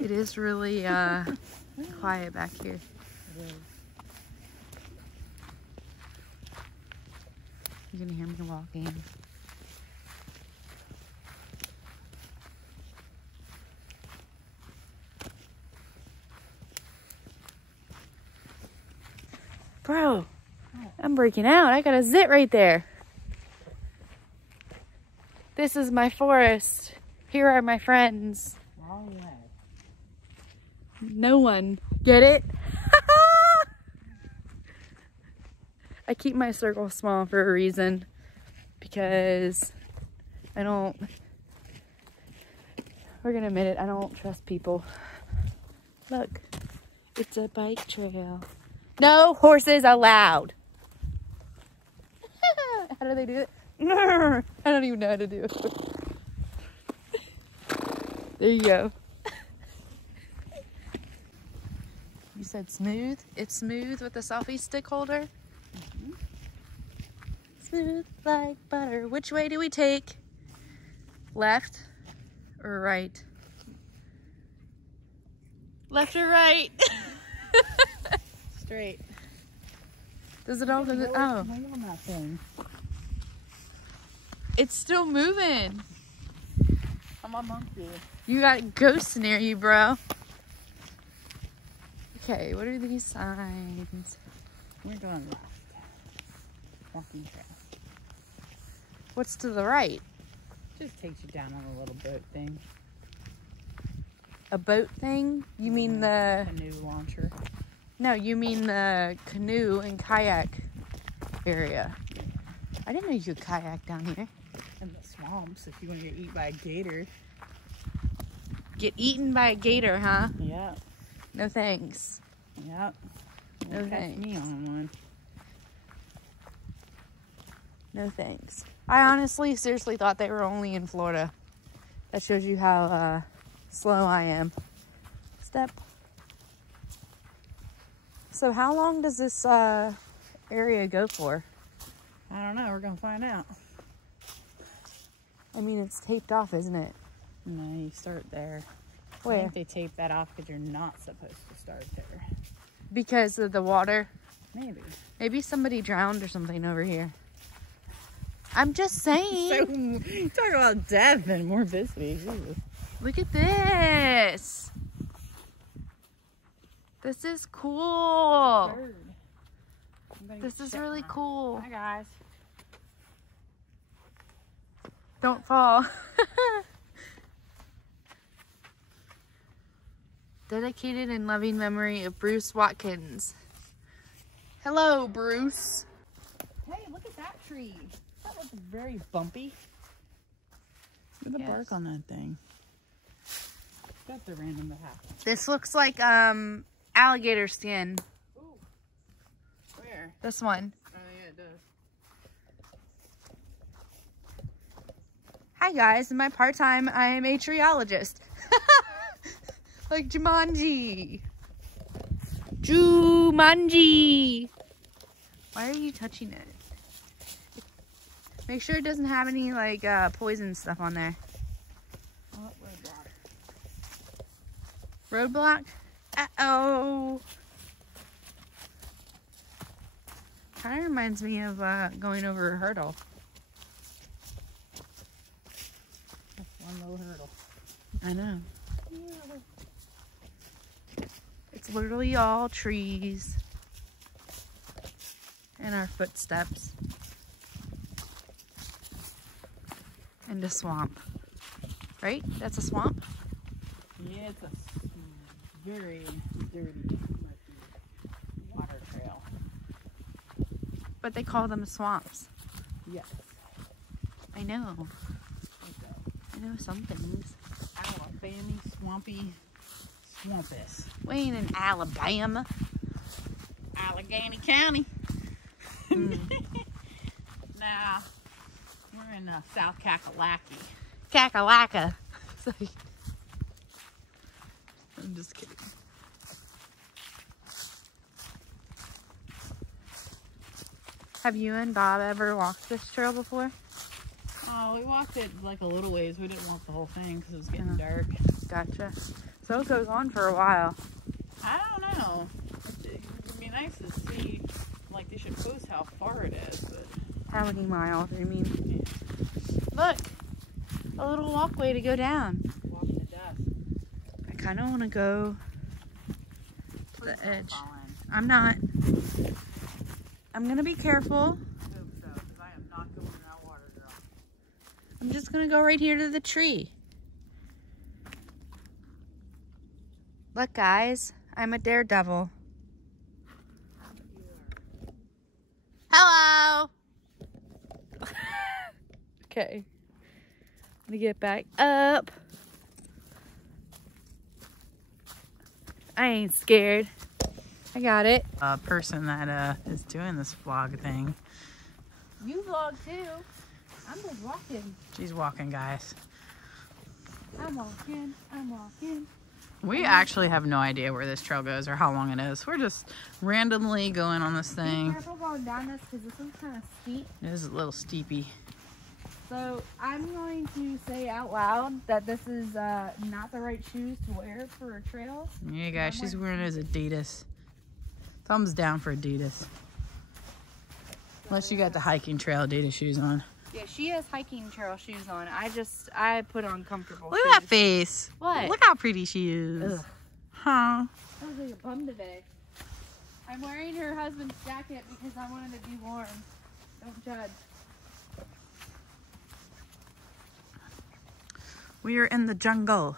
It is really quiet back here. It is. You can hear me walking. Bro, I'm breaking out. I got a zit right there. This is my forest. Here are my friends. Wrong way. No one. Get it? I keep my circle small for a reason. Because I don't... We're gonna admit it, I don't trust people. Look, it's a bike trail. No horses allowed. How do they do it? I don't even know how to do it. There you go. You said smooth? It's smooth with the selfie stick holder? Mm-hmm. Smooth like butter. Which way do we take? Left or right? Left or right? Straight. Does it all? Does it? Oh, Hang on that thing. it's still moving. I'm a monkey. You got ghosts near you, bro. Okay, what are these signs? We're going left. Walking trail. What's to the right? Just takes you down on a little boat thing. A boat thing? You mean the... Canoe launcher. No, you mean the canoe and kayak area. I didn't know you could kayak down here. In the swamps, if you want to get eaten by a gator. Get eaten by a gator, huh? Yeah. No thanks. Yep. No Catch thanks. me on one. No thanks. I honestly, seriously thought they were only in Florida. That shows you how slow I am. Step. So how long does this area go for? I don't know. We're going to find out. I mean, it's taped off, isn't it? No, you start there. I Where? think they tape that off because you're not supposed to start there. Because of the water? Maybe. Maybe somebody drowned or something over here. I'm just saying. So, talk about death and morbidity. Jesus. Look at this. This is cool. Bird. This is really cool. Hi, guys. Don't fall. Dedicated in loving memory of Bruce Watkins. Hello, Bruce. Hey, look at that tree. That looks very bumpy. Look at the Yes. bark on that thing. That's a random that happened. This looks like alligator skin. Ooh. Where? This one. Oh, yeah, it does. Hi guys, in my part-time I am a treeologist. Like Jumanji. Jumanji. Why are you touching it? Make sure it doesn't have any like poison stuff on there. Oh, roadblock. Roadblock? Uh-oh. Kind of reminds me of going over a hurdle. That's one little hurdle. I know. It's literally all trees and our footsteps and a swamp. Right? That's a swamp? Yeah, it's a very dirty, murky water trail. But they call them swamps. Yes. I know. I know some things. Alabama, swampy, swampus. We ain't in Alabama. Allegheny County. Mm. Nah, we're in South Kakalaki. Kakalaka. I'm just kidding. Have you and Bob ever walked this trail before? Oh, we walked it like a little ways. We didn't walk the whole thing because it was getting dark. Gotcha. So it goes on for a while. I don't know. It'd be nice to see, like, they should post how far it is, but... How many miles, I mean. Look, a little walkway to go down. Walk to death. I kind of want to go to Please the don't edge. fall in. I'm not. I'm going to be careful. I hope so, because I am not going in that water, girl. I'm just going to go right here to the tree. Look, guys, I'm a daredevil. Hello. Okay. Let me get back up. I ain't scared. I got it. A person that is doing this vlog thing. You vlog too. I'm just walking. She's walking, guys. I'm walking. I'm walking. We actually have no idea where this trail goes or how long it is. We're just randomly going on this Be thing. careful going down this because this one's kind of steep. It is a little steepy. So I'm going to say out loud that this is not the right shoes to wear for a trail. Yeah, guys, she's wearing his Adidas. Thumbs down for Adidas. Unless you got the hiking trail Adidas shoes on. Yeah, she has hiking trail shoes on. I put on comfortable Look shoes. at that face. What? Look how pretty she is. Ugh. Huh? I was like a bum today. I'm wearing her husband's jacket because I wanted to be warm. Don't judge. We are in the jungle.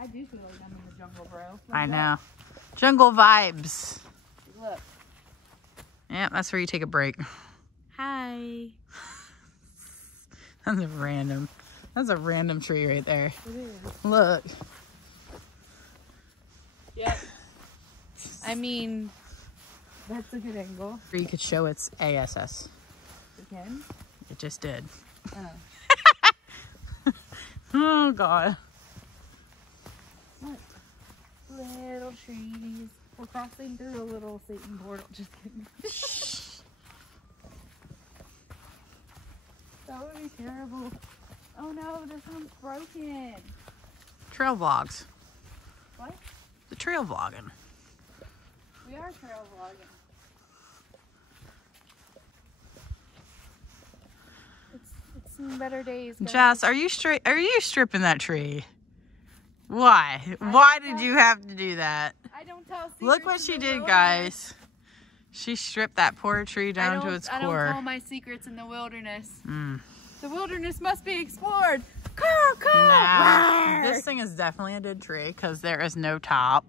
I do feel like I'm in the jungle, bro. Look I up. know. Jungle vibes. Look. Yeah, that's where you take a break. Hi. That's a random tree right there. It is. Look. Yep. I mean, that's a good angle. You could show its ASS. Again? It just did. Oh. Oh, God. Look. Little trees. We're crossing through a little Satan portal. Just kidding. That would be terrible. Oh no, this one's broken. Trail vlogs. What? The trail vlogging. We are trail vlogging. It's some better days. Guys. Jess, are you stripping that tree? Why? Why did you have to do that? I don't tell secrets. Look what she in the did, wilderness. guys. She stripped that poor tree down to its I don't core. tell my secrets in the wilderness. Mm. The wilderness must be explored. Caw, caw. Now, Rawr. this thing is definitely a dead tree because there is no top.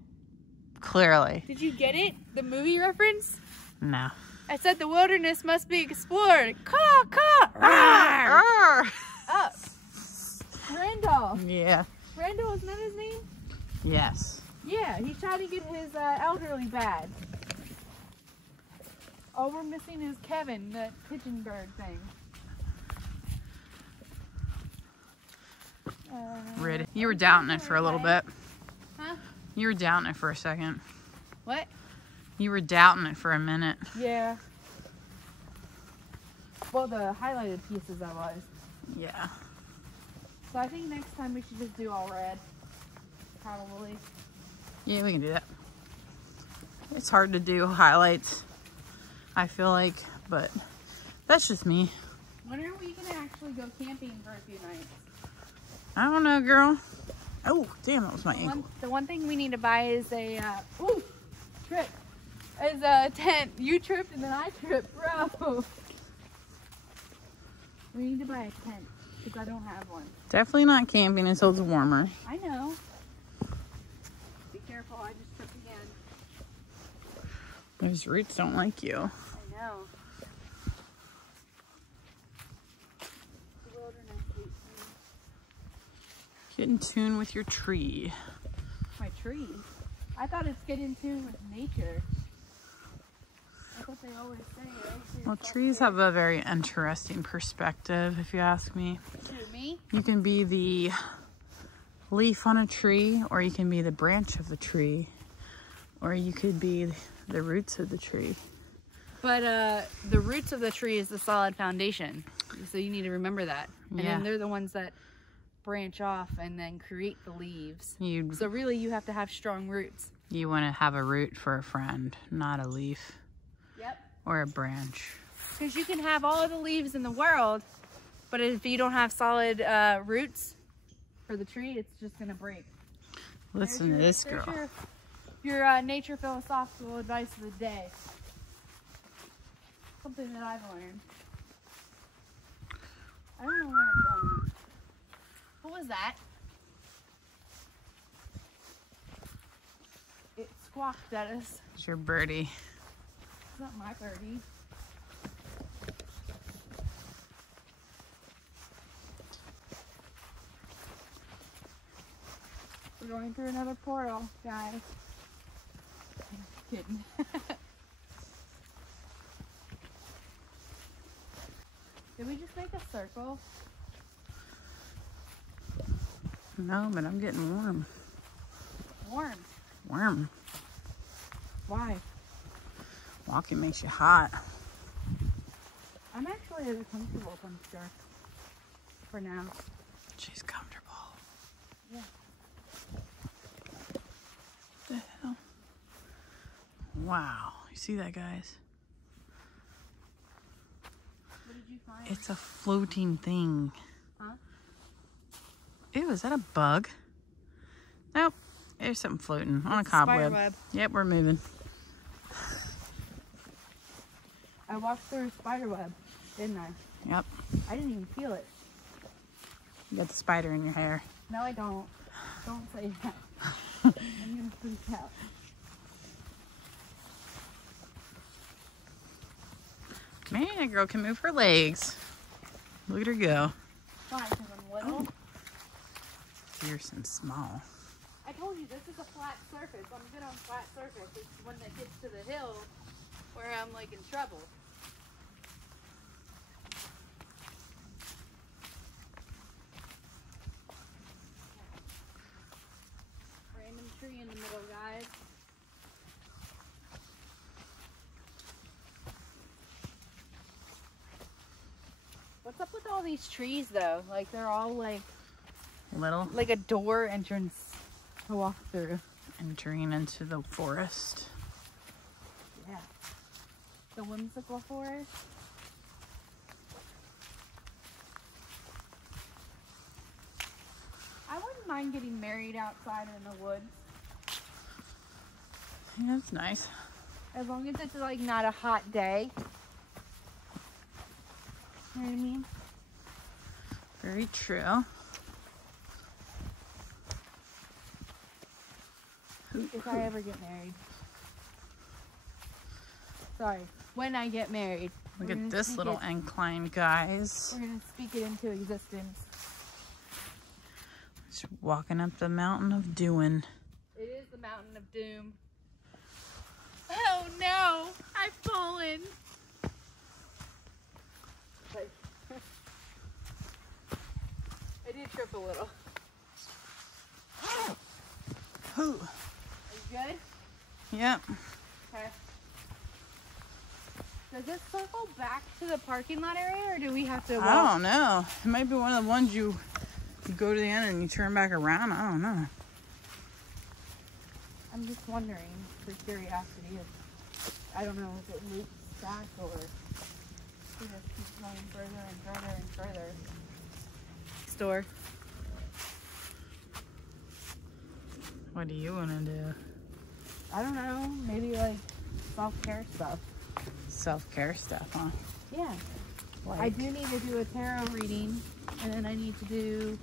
Clearly. Did you get it? The movie reference? No. I said the wilderness must be explored. Caw, caw. Rawr. Arr. Up. Randolph. Yeah. Randall, isn't that his name? Yes. Yeah, he's trying to get his elderly badge. All we're missing is Kevin, the pigeon bird thing. Ready. You were doubting it for a little bit. Huh? You were doubting it for a second. What? You were doubting it for a minute. Yeah. Well, the highlighted pieces I was. Yeah. So I think next time we should just do all red. Probably. Yeah, we can do that. It's hard to do highlights, I feel like, but that's just me. When are we going to actually go camping for a few nights? I don't know, girl. Oh, damn, that was my ankle. The one thing we need to buy is a, trip. Is a tent. You tripped and then I tripped, bro. We need to buy a tent because I don't have one. Definitely not camping until it's warmer. I know. Be careful, I just tripped again. Those roots don't like you. I know. The wilderness hates me. Get in tune with your tree. My tree. I thought it's get in tune with nature. That's what they always say, right? Well, trees have a very interesting perspective, if you ask me. Me? You can be the leaf on a tree, or you can be the branch of the tree, or you could be the roots of the tree. But the roots of the tree is the solid foundation. So you need to remember that. And Yeah. then they're the ones that branch off and then create the leaves. You So really you have to have strong roots. want to have a root for a friend, not a leaf. Yep. Or a branch. Because you can have all the leaves in the world, but if you don't have solid roots for the tree, it's just going to break. Listen to this girl. Your nature philosophical advice of the day. Something that I've learned. I don't know where I'm going. What was that? It squawked at us. It's your birdie. It's not my birdie. We're going through another portal, guys. Just kidding. Did we just make a circle? No, but I'm getting warm. Warm. Warm. Why? Walking makes you hot. I'm actually a comfortable dumpster for now. She's comfortable. Yeah. What the hell? Wow. You see that, guys? What did you find? It's a floating thing. Huh? Ew, is that a bug? Nope. There's something floating on a It's a cobweb. spider web. Yep, we're moving. I walked through a spider web, didn't I? Yep. I didn't even feel it. You got the spider in your hair. No, I don't. Don't say that. I'm gonna freak out. Man, that girl can move her legs. Look at her go. Why? Because I'm little? Fierce and small. I told you, this is a flat surface. I'm good on flat surface. It's when it gets to the hill where I'm like in trouble. Random tree in the middle, guys. What's up with all these trees though? Like they're all like Little a door entrance to walk through. entering into the forest. Yeah. The whimsical forest. I wouldn't mind getting married outside in the woods. Yeah, that's nice. As long as it's like not a hot day. You know what I mean? Very true. If I ever get married. Sorry. When I get married. Look We're at gonna this speak little it- incline, guys. We're going to speak it into existence. Just walking up the mountain of doing. It is the mountain of doom. Oh no! I've fallen! Like, I did trip a little. Ooh. Are you good? Yep. Okay. Does this circle back to the parking lot area or do we have to walk? I don't know. It might be one of the ones you go to the end and you turn back around. I don't know. I'm just wondering, for curiosity, if, I don't know if it loops back or if we just keep going further and further and further. Store. What do you want to do? I don't know, maybe like self-care stuff. Self-care stuff, huh? Yeah. Like, I do need to do a tarot reading, and then I need to do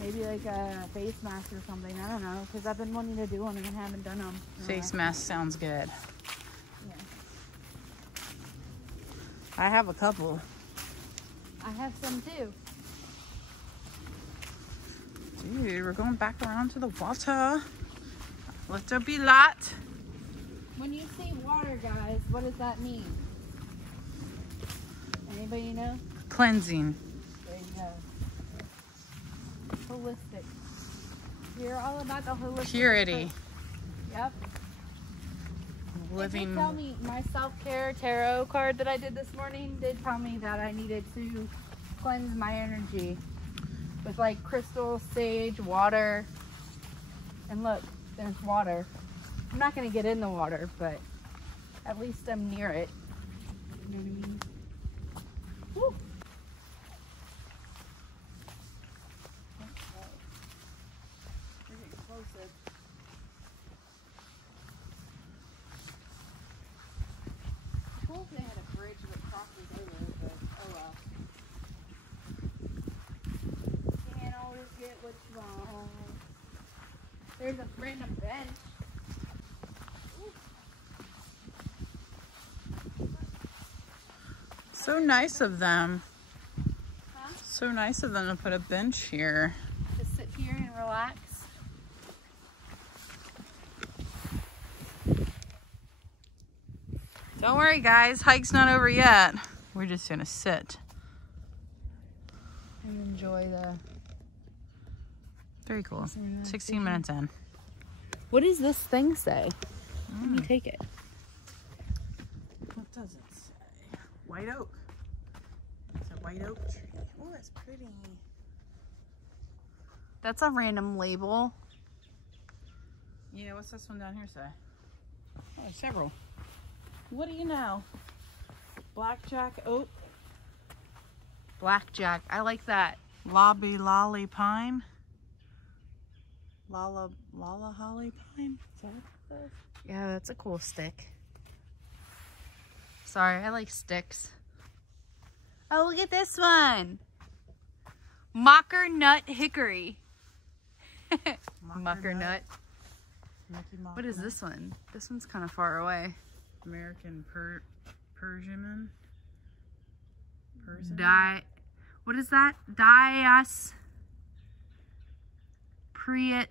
maybe like a face mask or something. I don't know, because I've been wanting to do one and I haven't done them. face mask sounds good. Yeah. I have a couple. I have some too. Dude, we're going back around to the water. Let there be light. When you say water, guys, what does that mean? Anybody know? Cleansing. There you go. Holistic. You're all about the holistic. Purity. Yep. Living. It did tell me, my self-care tarot card that I did this morning did tell me that I needed to cleanse my energy. with like crystal, sage, water. And look, there's water. I'm not gonna get in the water, but at least I'm near it. You know what I mean? Woo. We're getting closer. Cool if they had a bridge that crosses over, but oh well. Can't always get what you want. There's a random bench. So nice of them. Huh? So nice of them to put a bench here. Just sit here and relax. Don't worry, guys. Hike's not over yet. We're just gonna sit And enjoy the... Very cool. 16 minutes in. What does this thing say? Let me take it. What does it say? White oak. It's a white oak tree. Oh, it's pretty. That's a random label. Yeah, what's this one down here say? Oh, there's several. What do you know? Blackjack oak. Blackjack. I like that. Lobby lolly pine. Lala holly pine. Is that what that is? Yeah, that's a cool stick. Sorry, I like sticks. Oh, look at this one. Mocker nut hickory. Mocker nut. Mickey Mock What is nut. this one? This one's kind of far away. American Persimmon. What is that?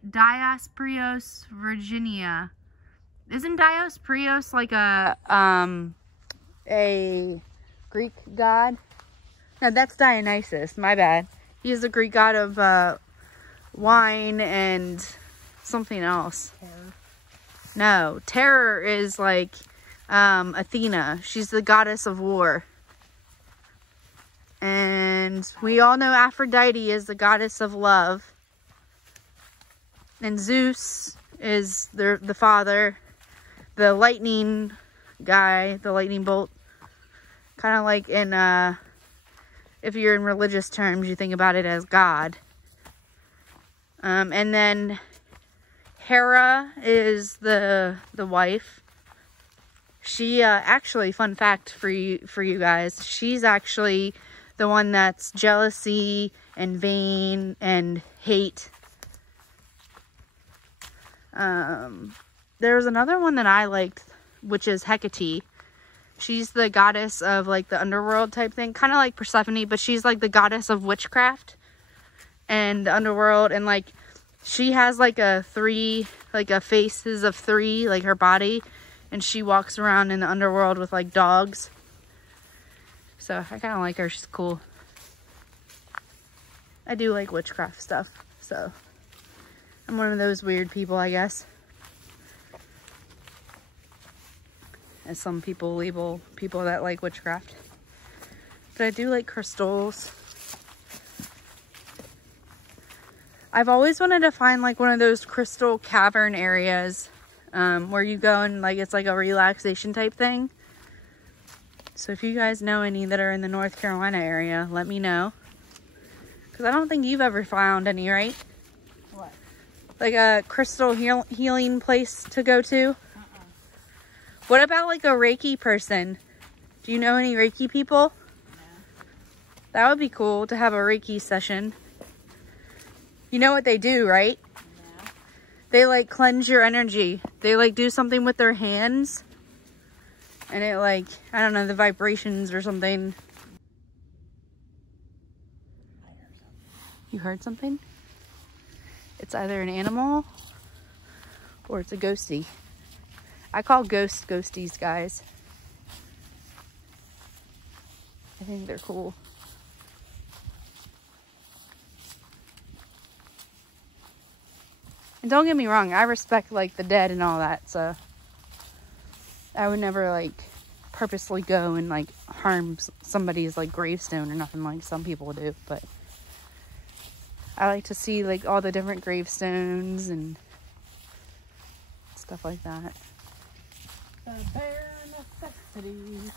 Diosporios virginia. Isn't Diosporios like a Greek god? No, that's Dionysus. My bad. He is the Greek god of wine and something else. Terror. No, terror is like Athena. She's the goddess of war. And we all know Aphrodite is the goddess of love. And Zeus is the father. The lightning guy, the lightning bolt. Kind of like in, if you're in religious terms, you think about it as God. And then Hera is the wife. She, actually, fun fact for you guys, she's actually the one that's jealousy and vain and hate. There's another one that I liked, which is Hecate. She's the goddess of like the underworld type thing, kind of like Persephone, but she's like the goddess of witchcraft and the underworld. And like she has like a faces of three, like her body, and she walks around in the underworld with like dogs. So I kind of like her. She's cool. I do like witchcraft stuff, so I'm one of those weird people, I guess. As some people label people that like witchcraft. But I do like crystals. I've always wanted to find like one of those crystal cavern areas where you go and like it's like a relaxation type thing. So if you guys know any that are in the North Carolina area, let me know. Because I don't think you've ever found any, right? What? Like a crystal healing place to go to? What about like a Reiki person? Do you know any Reiki people? No. That would be cool to have a Reiki session. You know what they do, right? No. They like cleanse your energy. They like do something with their hands. And it like, I don't know, the vibrations or something. I heard something. You heard something? It's either an animal or it's a ghostie. I call ghosts ghosties, guys. I think they're cool. And don't get me wrong, I respect like the dead and all that, so I would never like purposely go and like harm somebody's like gravestone or nothing like some people do, but I like to see like all the different gravestones and stuff like that. The bare necessities.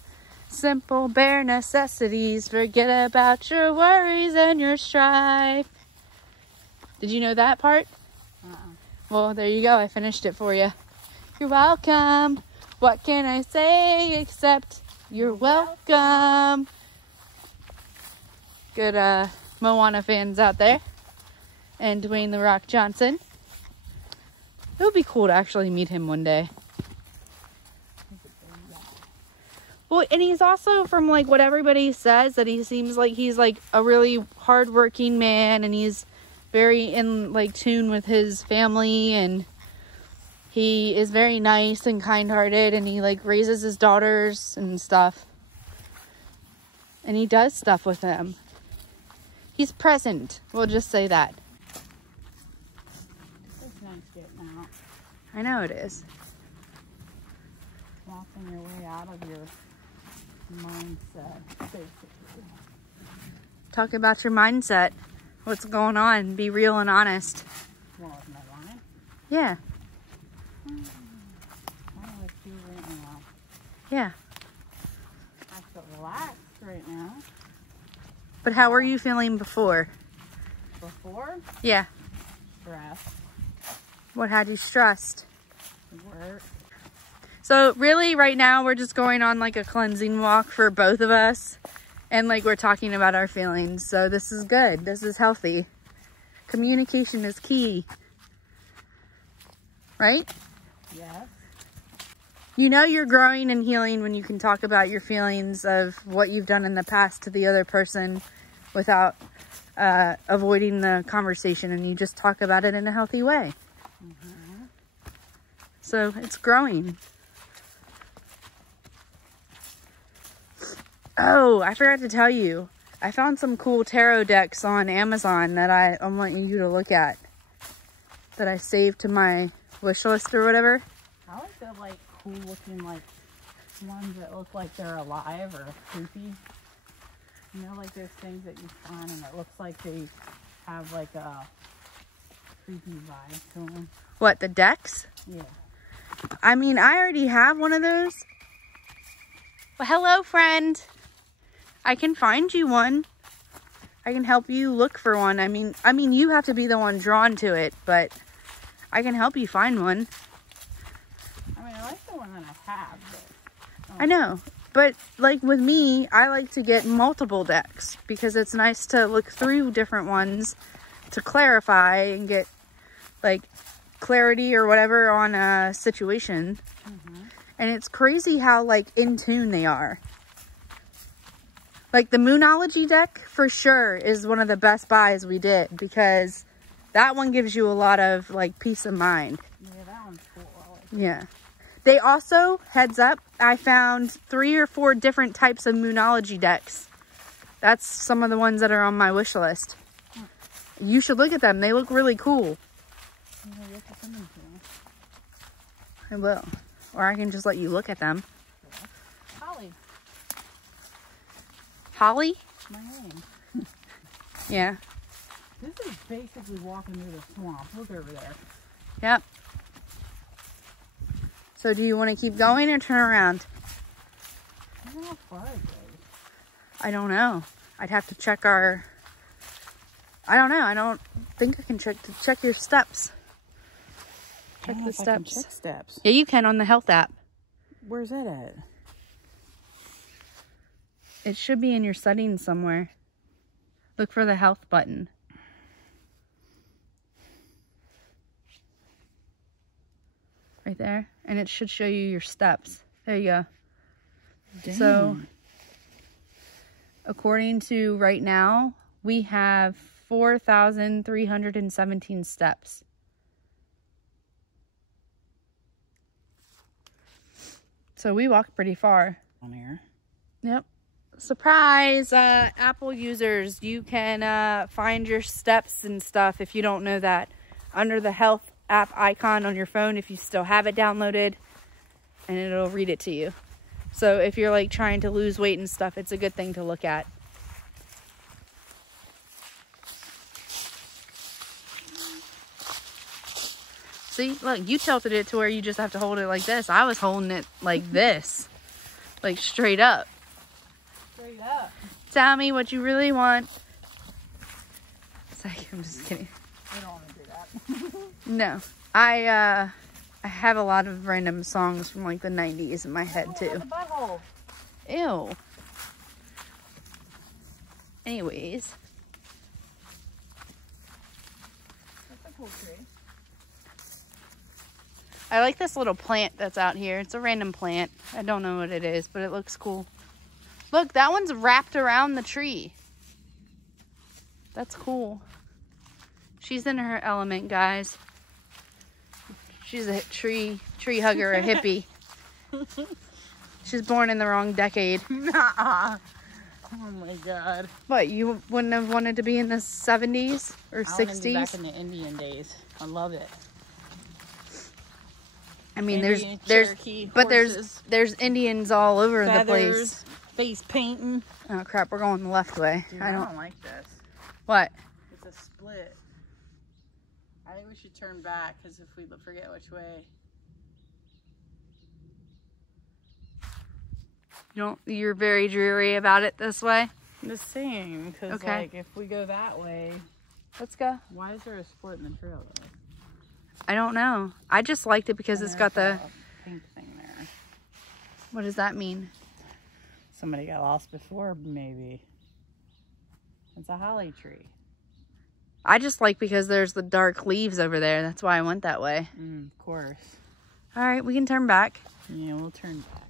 Simple bare necessities. Forget about your worries and your strife. Did you know that part? Well, there you go. I finished it for you. You're welcome. What can I say except you're welcome? Good Moana fans out there. And Dwayne The Rock Johnson. It would be cool to actually meet him one day. Well, and he's also, from like what everybody says, that he seems like he's like a really hardworking man, and he's very in like tune with his family, and he is very nice and kind-hearted, and he like raises his daughters and stuff, and he does stuff with them. He's present. We'll just say that. It's nice getting out. I know it is. Walking your way out of your mindset, basically. Talk about your mindset. What's going on? Be real and honest. Well, isn't that lying? Yeah. I like you right now. Yeah. I feel relaxed right now. But how were you feeling before? Before, Yeah. stress, What had you stressed? work. So really right now we're just going on like a cleansing walk for both of us. And like we're talking about our feelings. So this is good. This is healthy. Communication is key. Right? Yes. You know you're growing and healing when you can talk about your feelings of what you've done in the past to the other person without avoiding the conversation, and you just talk about it in a healthy way. Mm-hmm. So it's growing. Oh, I forgot to tell you. I found some cool tarot decks on Amazon that I'm wanting you to look at. That I saved to my wish list or whatever. I like the like cool looking like ones that look like they're alive or creepy. You know, like there's things that you find and it looks like they have like a creepy vibe to them. What, the decks? Yeah. I mean, I already have one of those. Well, hello, friend. I can find you one. I can help you look for one. I mean, you have to be the one drawn to it, but I can help you find one. I mean, I like the one that I have, but I know. But like with me, I like to get multiple decks because it's nice to look through different ones to clarify and get like clarity or whatever on a situation. mm-hmm. And it's crazy how like in tune they are. Like the Moonology deck for sure is one of the best buys we did because that one gives you a lot of like peace of mind. Yeah, that one's cool. I like it. Yeah. They also, heads up, I found 3 or 4 different types of Moonology decks. That's some of the ones that are on my wish list. You should look at them. They look really cool. You know, you have to send them to me. I will. Or I can just let you look at them. Holly, Holly? my name. Yeah. This is basically walking through the swamp. Look over there. Yep. So do you want to keep going or turn around? I don't know how far it goes. I don't know. I'd have to check our... I don't know. I don't think I can check your steps. Check the steps. Check steps. Yeah, you can on the health app. Where's that at? It should be in your settings somewhere. Look for the health button. Right there. And it should show you your steps. There you go. Damn. So, according to right now, we have 4,317 steps. So we walk pretty far. On here. Yep. Surprise, Apple users, you can find your steps and stuff if you don't know that under the health app icon on your phone if you still have it downloaded, and it'll read it to you. So if you're like trying to lose weight and stuff, it's a good thing to look at. See, look, you tilted it to where you just have to hold it like this. I was holding it like this. Like straight up. Straight up. Tell me what you really want. It's like, I'm just kidding. I don't want to do that. No. I have a lot of random songs from like the 90s in my head too. The butthole. Ew. Anyways. That's a cool tree. I like this little plant that's out here. It's a random plant. I don't know what it is, but it looks cool. Look, that one's wrapped around the tree. That's cool. She's in her element, guys. She's a tree hugger, a hippie. She's born in the wrong decade. Nuh-uh. Oh my god. What, you wouldn't have wanted to be in the 70s or 60s? I want to be back in the Indian days. I love it. I mean, Indian, there's Cherokee, but horses, there's Indians all over the place. feathers, face painting. Oh crap, we're going the left way. Dude, I don't. like this. What? It's a split. I think we should turn back because if we forget which way. You're very dreary about it this way. I'm just saying, because Okay. like if we go that way, Let's go. why is there a split in the trail though? I don't know. I just liked it because it's got the. pink thing there. What does that mean? Somebody got lost before, maybe. It's a holly tree. I just like because there's the dark leaves over there. That's why I went that way. Of course. All right, we can turn back. Yeah, we'll turn back.